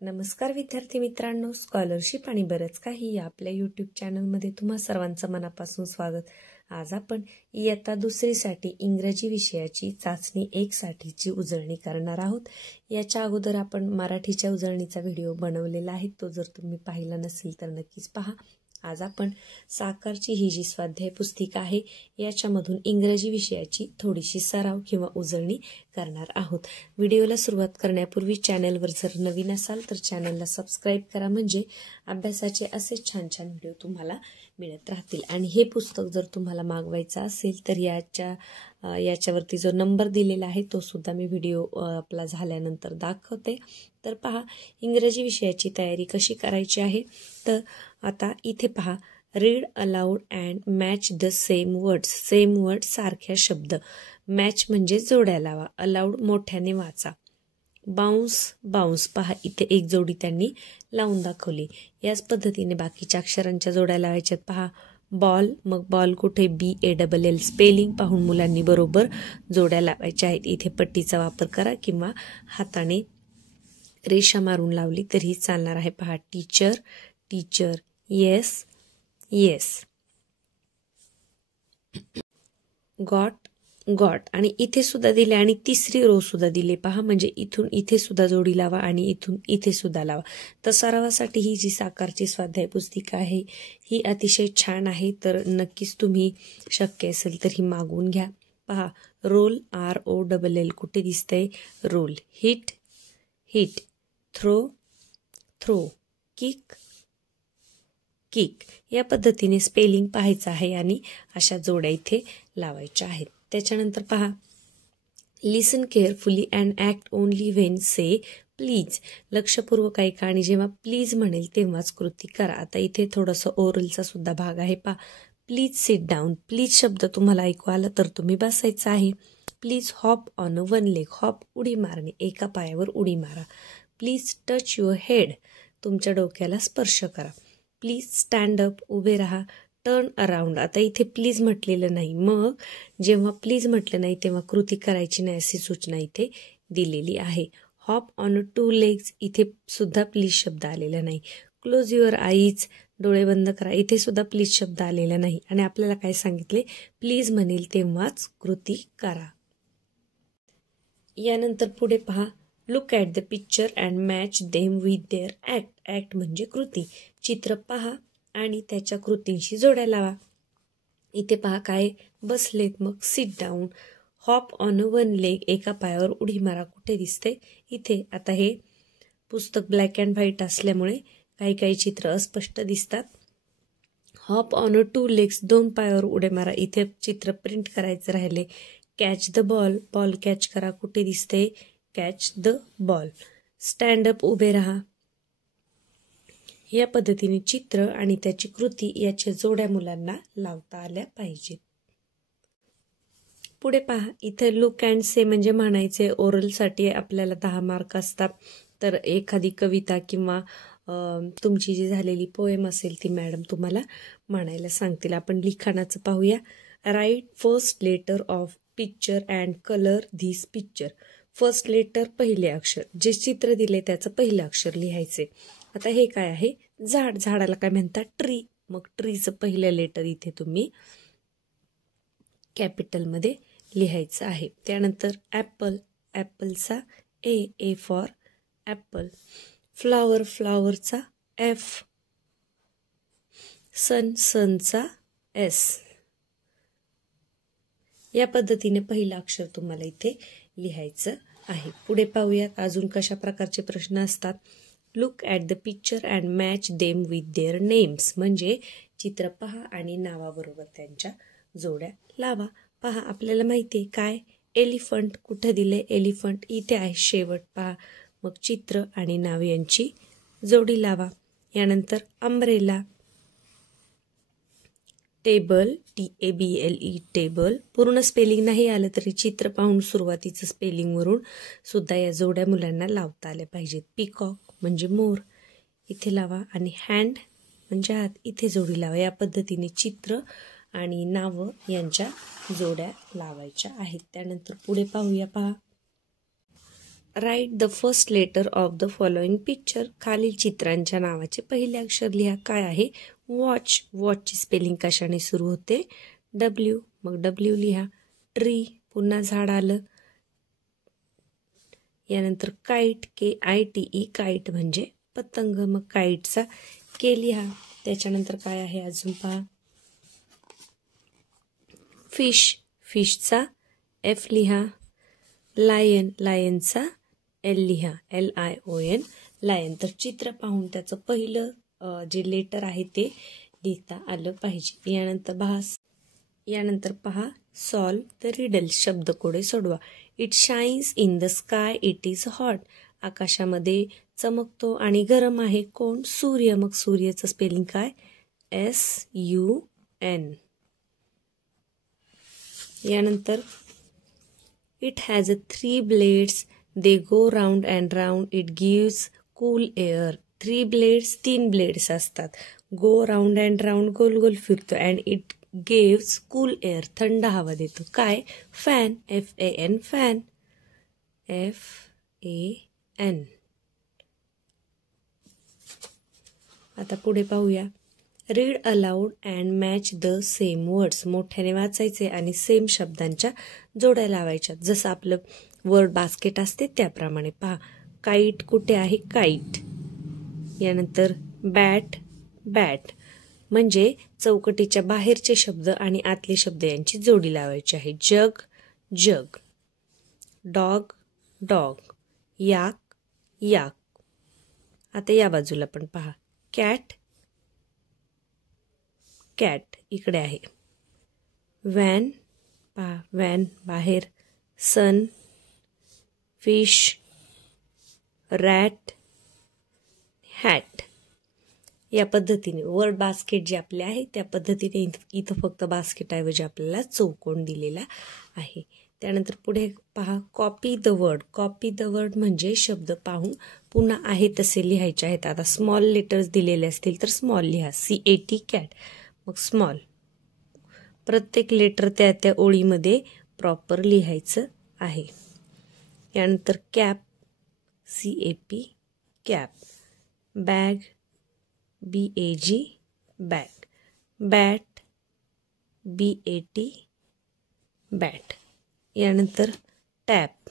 नमस्कार विद्यार्थी मित्रांनो, स्कॉलरशिप आणि बरंच काही या आपल्या यूट्यूब चॅनलमध्ये तुम्हा सर्वांचं मनापासून स्वागत. आज आपण इयत्ता दुसरीसाठी इंग्रजी विषयाची चाचणी 1 साठीची उजळणी करणार आहोत. याच्या अगोदर आपण मराठीच्या उजळणीचा व्हिडिओ बनवलेला आहे, तो जर तुम्ही पाहिला नसेल तर नक्कीच पहा. आज आपण साकारची ही जी स्वाध्याय पुस्तिका आहे याच्यामधून इंग्रजी विषयाची थोडीशी सराव किंवा उजळणी करणार आहोत. व्हिडिओला सुरुवात करण्यापूर्वी चॅनलवर जर नवीन असाल तर चॅनलला सबस्क्राईब करा, म्हणजे अभ्यासाचे असे छान छान व्हिडिओ तुम्हाला मिळत राहतील. आणि हे पुस्तक जर तुम्हाला मागवायचं असेल तर याच्यावरती जो नंबर दिलेला आहे तो सुद्धा मी व्हिडिओ आपला झाल्यानंतर दाखवते. तर पहा, इंग्रजी विषयाची तयारी कशी करायची आहे. तर आता इथे पहा, read aloud and match the same words सारख्या शब्द. मॅच म्हणजे जोड्या लावा. अलाउड मोठ्याने वाचा. बाउन्स पहा, इथे एक जोडी त्यांनी लावून दाखवली. याच पद्धतीने बाकीच्या अक्षरांच्या जोड्या लावायच्यात. पहा, बॉल, मग बॉल कुठे BALL स्पेलिंग पाहून मुलांनी बरोबर जोड्या लावायच्या आहेत. इथे पट्टीचा वापर करा किंवा हाताने रेषा मारून लावली तरी चालणार आहे. पहा, टीचर, येस, गॉट आणि इथे सुद्धा दिले आणि तिसरी रो सुद्धा दिले. पहा, म्हणजे इथून इथे सुद्धा जोडी लावा आणि इथून इथे सुद्धा लावा. तर सरावासाठी ही जी साकारची स्वाध्याय पुस्तिका आहे ही अतिशय छान आहे, तर नक्कीच तुम्ही शक्य असेल तर ही मागवून घ्या. पहा, रोल ROLL कुठे दिसतंय? रोल. हिट, थ्रो, किक या पद्धतीने स्पेलिंग पाहायचं आहे आणि अशा जोड्या इथे लावायच्या आहेत. त्याच्यानंतर पहा, listen carefully and act only when say please. लक्षपूर्वक ऐका आणि जेव्हा प्लीज म्हणेल तेव्हाच कृती करा. आता इथे थोडंसं ओरलचा सुद्धा भाग आहे. पहा, प्लीज सिट डाऊन. प्लीज शब्द तुम्हाला ऐकू आला तर तुम्ही बसायचं आहे. Please hop on one leg. Hop उडी मारणे, एका पायावर उडी मारा. Please touch your head. तुमच्या डोक्याला स्पर्श करा. Please stand up. उभे राहा. Turn around. आता इथे प्लीज म्हटलेलं नाही, मग जेव्हा प्लीज म्हटलं नाही तेव्हा कृती करायची नाही अशी सूचना इथे दिलेली आहे. Hop on 2 legs. इथे सुद्धा प्लीज शब्द आलेला नाही. Close your eyes. डोळे बंद करा. इथे सुद्धा प्लीज शब्द आलेला नाही आणि आपल्याला काय सांगितले? प्लीज म्हणेल तेव्हाच कृती करा. यानंतर पुढे पहा, look at the picture and match them with their act. Act म्हणजे कृती. चित्र पहा आणि त्याच्या कृतींशी जोड्या लावा. इथे पहा, काय बसलेत, मग sit down. Hop on one leg, एका पायावर उडी मारा. कुठे दिसते? इथे. आता हे पुस्तक ब्लॅक अँड व्हाईट असल्यामुळे काही चित्र अस्पष्ट दिसतात. हॉप ऑन 2 legs, 2 पायावर उड्या मारा. इथे चित्र प्रिंट करायचं राहिले. Catch the ball. Ball catch करा. कुठे दिसते? Catch the ball. Stand up. उभे राहा. या पद्धतीने चित्र आणि त्याची कृती याच्या जोड्या मुलांना लावता आल्या पाहिजेत. पुढे पहा, इथे लुक अँड से म्हणजे म्हणायचे. ओरलसाठी आपल्याला 10 मार्क असतात. तर एखादी कविता किंवा तुमची जी झालेली पोएम असेल ती मॅडम तुम्हाला म्हणायला सांगतील. आपण लिखाणाचं पाहूया. Write first letter of picture and colour this picture. First letter पहिले अक्षर, जे चित्र दिले त्याचं पहिलं अक्षर लिहायचे. आता हे काय आहे? झाड. झाडाला काय म्हणतात? ट्री. मग ट्रीचं पहिलं लेटर इथे तुम्ही कॅपिटलमध्ये लिहायचं आहे. त्यानंतर ॲपल. ॲपलचा A फॉर ॲपल. फ्लॉवर. फ्लॉवरचा F. सनचा S. या पद्धतीने पहिलं अक्षर तुम्हाला इथे लिहायचं आहे. पुढे पाहूयात अजून कशा प्रकारचे प्रश्न असतात. Look at the picture and match them with their names. म्हणजे चित्र पहा आणि नावाबरोबर त्यांच्या जोड्या लावा. पहा, आपल्याला माहिती आहे काय? एलिफंट. कुठे दिले? एलिफंट इथे आहे शेवट. पहा, मग चित्र आणि नाव यांची जोडी लावा. यानंतर अम्ब्रेला. टेबल. TABLE table. पूर्ण स्पेलिंग नाही आलं तरी चित्र पाहून सुरुवातीचं स्पेलिंगवरून सुद्धा या जोड्या मुलांना लावता आल्या पाहिजेत. पिकॉक म्हणजे मोर, इथे लावा. आणि हँड म्हणजे हात, इथे जोडी लावा. या पद्धतीने चित्र आणि नावं यांच्या जोड्या लावायच्या आहेत. त्यानंतर पुढे पाहूया. पहा, write the first letter of the following picture. खालील चित्रांच्या नावाचे पहिले अक्षर लिहा. काय आहे? वॉच. वॉचची स्पेलिंग कशाने सुरू होते? डब्ल्यू. मग डब्ल्यू लिहा. ट्री, पुन्हा झाड आलं. यानंतर काईट, KITE, काईट म्हणजे पतंग. मग काईटचा के लिहा. त्याच्यानंतर काय आहे अजून पहा. फिश, फिशचा F लिहा. लायन, लायनचा L लिहा. LION, lion. तर चित्र पाहून त्याचं पहिलं जे लेटर आहे ते लिहिता आलं पाहिजे. यानंतर पहा सॉल्व द रिडल. शब्दकोडे सोडवा. It shines in the sky, it is hot. आकाशामध्ये चमकतो आणि गरम आहे. कोण? सूर्य. मग सूर्याचं स्पेलिंग काय? SUN. यानंतर it has 3 blades, they go round and round, it gives cool air. 3 blades, 3 blades असतात. गो राऊंड अँड राऊंड, गोल गोल फिरतो. And it gives cool air, थंड हवा देतो. काय? फॅन. FAN, fan. FAN. आता पुढे पाहूया. Read aloud and match the same words. मोठ्याने वाचायचे आणि सेम शब्दांच्या जोड्या लावायच्या. जसं आपलं वर्ड बास्केट असते त्याप्रमाणे. पहा काईट कुठे आहे? काईट. यानंतर बॅट, बॅट म्हणजे चौकटीच्या बाहेरचे शब्द आणि आतले शब्द यांची जोडी लावायची आहे. Jug, jug. Dog, dog. Yak, yak. आता या बाजूला पण पहा. कॅट, कॅट इकडे आहे. व्हॅन, पहा व्हॅन बाहेर. सन, फिश, रॅट, हॅट. या पद्धतीने वर्ड बास्केट जे आपले आहे त्या पद्धतीने इथं फक्त बास्केट ऐवजी आपल्याला चौकोन दिलेला आहे. त्यानंतर पुढे पहा copy the word. Copy the word म्हणजे शब्द पाहून पुन्हा आहे तसे लिहायचे आहेत. आता स्मॉल लेटर्स दिलेले असतील तर स्मॉल लिहा. CAT, cat. मग स्मॉल. प्रत्येक लेटर त्या त्या ओळीमध्ये प्रॉपर लिहायचं आहे. यानंतर cap, CAP, cap. Bag, BAG, bag. Bat, BAT, bat. यानंतर टॅप,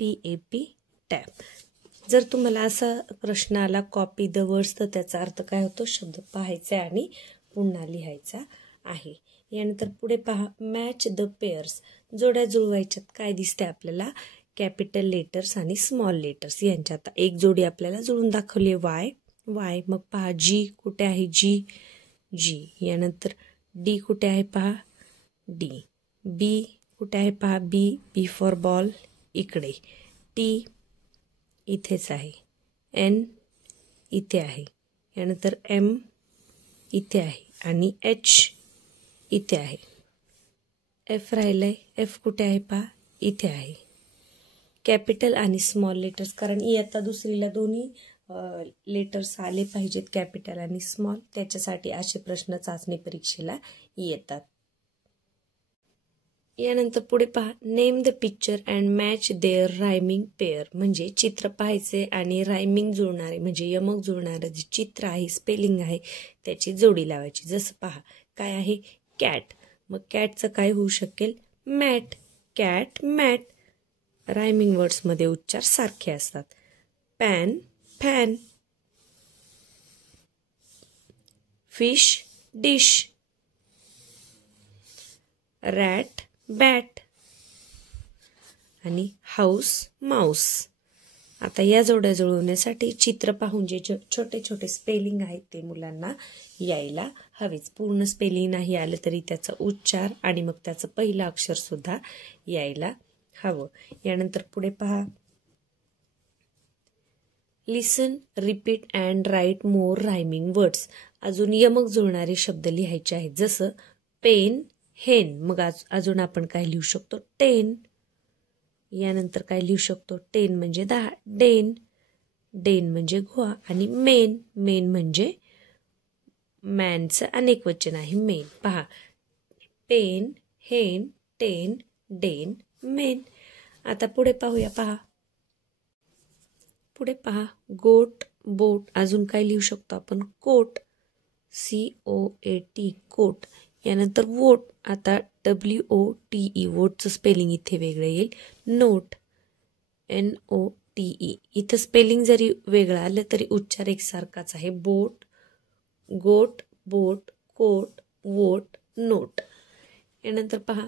TAP, टॅप. जर तुम्हाला असा प्रश्न आला कॉपी द वर्ड्स तर त्याचा अर्थ काय होतो? शब्द पाहायचा आणि पुन्हा लिहायचा आहे. यानंतर पुढे पहा मॅच द पेअर्स. जोड्या जुळवायच्यात. काय दिसते आपल्याला? कॅपिटल लेटर्स आणि स्मॉल लेटर्स यांच्यात एक जोडी आपल्याला जुळून दाखवली. Y, Y. मग पहा जी कुठे आहे? जी, जी. यानंतर डी कुठे आहे? पहा डी. बी कुठे आहे? पहा बी. बी फॉर बॉल इकडे. टी इथेच आहे. एन इथे आहे. यानंतर एम इथे आहे आणि H इथे आहे. F राहिलंय. F कुठे आहे? पहा इथे आहे. कॅपिटल आणि स्मॉल लेटर्स, कारण इयत्ता दुसरीला दोन्ही लेटर्स आले पाहिजेत कॅपिटल आणि स्मॉल. त्याच्यासाठी असे प्रश्न चाचणी परीक्षेला येतात. यानंतर पुढे पहा name the picture and match their rhyming pair. म्हणजे चित्र पाहायचे आणि रायमिंग जुळणारे म्हणजे यमक जुळणारं जे चित्र आहे, स्पेलिंग आहे त्याची जोडी लावायची. जसं पहा काय आहे? कॅट. मग कॅटचं काय होऊ शकेल? मॅट. Cat, mat. रायमिंग वर्ड्समध्ये उच्चार सारखे असतात. Pan, fan. Fish, dish. Rat, bat. आणि हाऊस, माऊस. आता या जोड्या जुळवण्यासाठी चित्र पाहून जे छोटे छोटे स्पेलिंग आहेत ते मुलांना यायला हवेच. पूर्ण स्पेलिंग नाही आलं तरी त्याचा उच्चार आणि मग त्याचं पहिलं अक्षर सुद्धा यायला हवं. यानंतर पुढे पहा listen, repeat and write more rhyming words. अजून यमक जुळणारे शब्द लिहायचे आहेत. जसं पेन, हेन. मग अजून आपण काय लिहू शकतो? टेन. यानंतर काय लिहू शकतो? टेन म्हणजे 10. डेन, डेन म्हणजे घोडा. आणि मेन, मेन म्हणजे मॅनचं अनेक वचन आहे मेन. पहा पेन, हेन, टेन, डेन, मेन. आता पुढे पाहूया. पहा पुढे पहा गोट, बोट, अजून काय लिहू शकतो आपण कोट, COAT कोट. यानंतर वोट, आता WOTE वोटचं स्पेलिंग इथे वेगळं येईल. Note, NOTE. इथं स्पेलिंग जरी वेगळं आलं तरी उच्चार एकसारखाच आहे. बोट, गोट, बोट, कोट, वोट, नोट. यानंतर पहा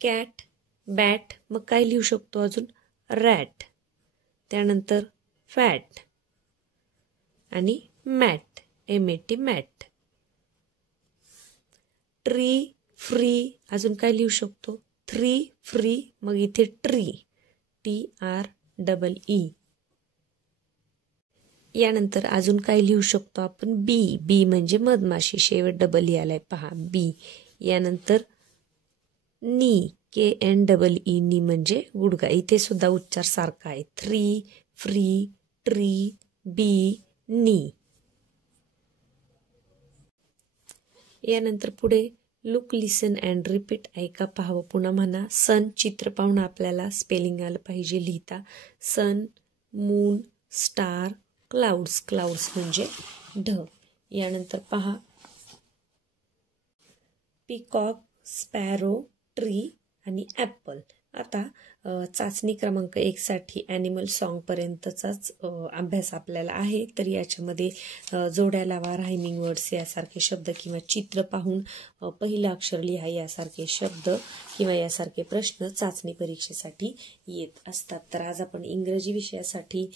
कॅट, बॅट, मग काय लिहू शकतो अजून रॅट. त्यानंतर फॅट आणि mat, MAT mat. Tree, free, अजून काय लिहू शकतो थ्री, फ्री, मग इथे ट्री, TREE. यानंतर अजून काय लिहू शकतो आपण बी, बी म्हणजे मधमाशी, शेवट डबल ई आलाय पहा बी. यानंतर नी, KNEE नी म्हणजे गुडघा, इथे सुद्धा उच्चार सारखा आहे. थ्री, फ्री, ट्री, बी, नी. यानंतर पुढे लुक, लिसन अँड रिपीट, ऐका, पाहावं, पुन्हा म्हणा. सन, चित्र पाहून आपल्याला स्पेलिंग आलं पाहिजे लिहिता. सन, मून, स्टार, क्लाउड्स, क्लाउड्स म्हणजे ढग. यानंतर पहा पिकॉक, स्पॅरो, ट्री आणि ॲपल. आता चाचणी क्रमांक 1 साठी ॲनिमल सॉन्ग पर्यंतचाच अभ्यास आपल्याला आहे. तर याच्यामध्ये जोड्या लावा, रायमिंग वर्ड्स यासारखे शब्द किंवा चित्र पाहून पहिलं अक्षर लिहा यासारखे शब्द किंवा यासारखे प्रश्न चाचणी परीक्षेसाठी येत असतात. तर आज आपण इंग्रजी विषयासाठी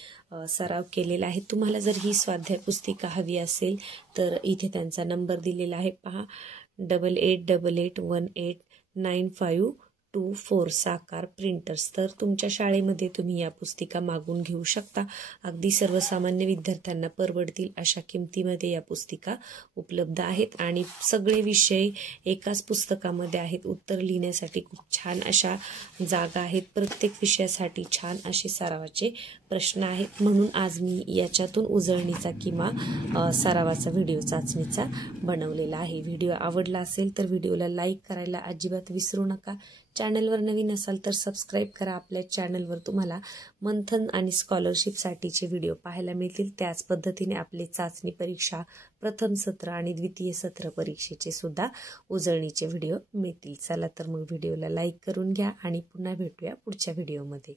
सराव केलेला आहे. तुम्हाला जर ही स्वाध्याय पुस्तिका हवी असेल तर इथे त्यांचा नंबर दिलेला आहे पहा 8888189524 साकार प्रिंटर्स. तर तुमच्या शाळेमध्ये तुम्ही या पुस्तिका मागून घेऊ शकता. अगदी सर्वसामान्य विद्यार्थ्यांना परवडतील अशा किमतीमध्ये या पुस्तिका उपलब्ध आहेत आणि सगळे विषय एकाच पुस्तकामध्ये आहेत. उत्तर लिहिण्यासाठी खूप छान अशा जागा आहेत. प्रत्येक विषयासाठी छान असे सरावाचे प्रश्न आहेत. म्हणून आज मी याच्यातून उजळणीचा किंवा सरावाचा व्हिडिओ चाचणीचा बनवलेला आहे. व्हिडिओ आवडला असेल तर व्हिडिओला लाईक करायला अजिबात विसरू नका. चॅनलवर नवीन असाल तर सबस्क्राईब करा. आपल्या चॅनलवर तुम्हाला मंथन आणि स्कॉलरशिपसाठीचे व्हिडिओ पाहायला मिळतील. त्याच पद्धतीने आपले चाचणी परीक्षा, प्रथम सत्र आणि द्वितीय सत्र परीक्षेचे सुद्धा उजळणीचे व्हिडिओ मिळतील. चला तर मग व्हिडिओला लाईक करून घ्या आणि पुन्हा भेटूया पुढच्या व्हिडिओमध्ये.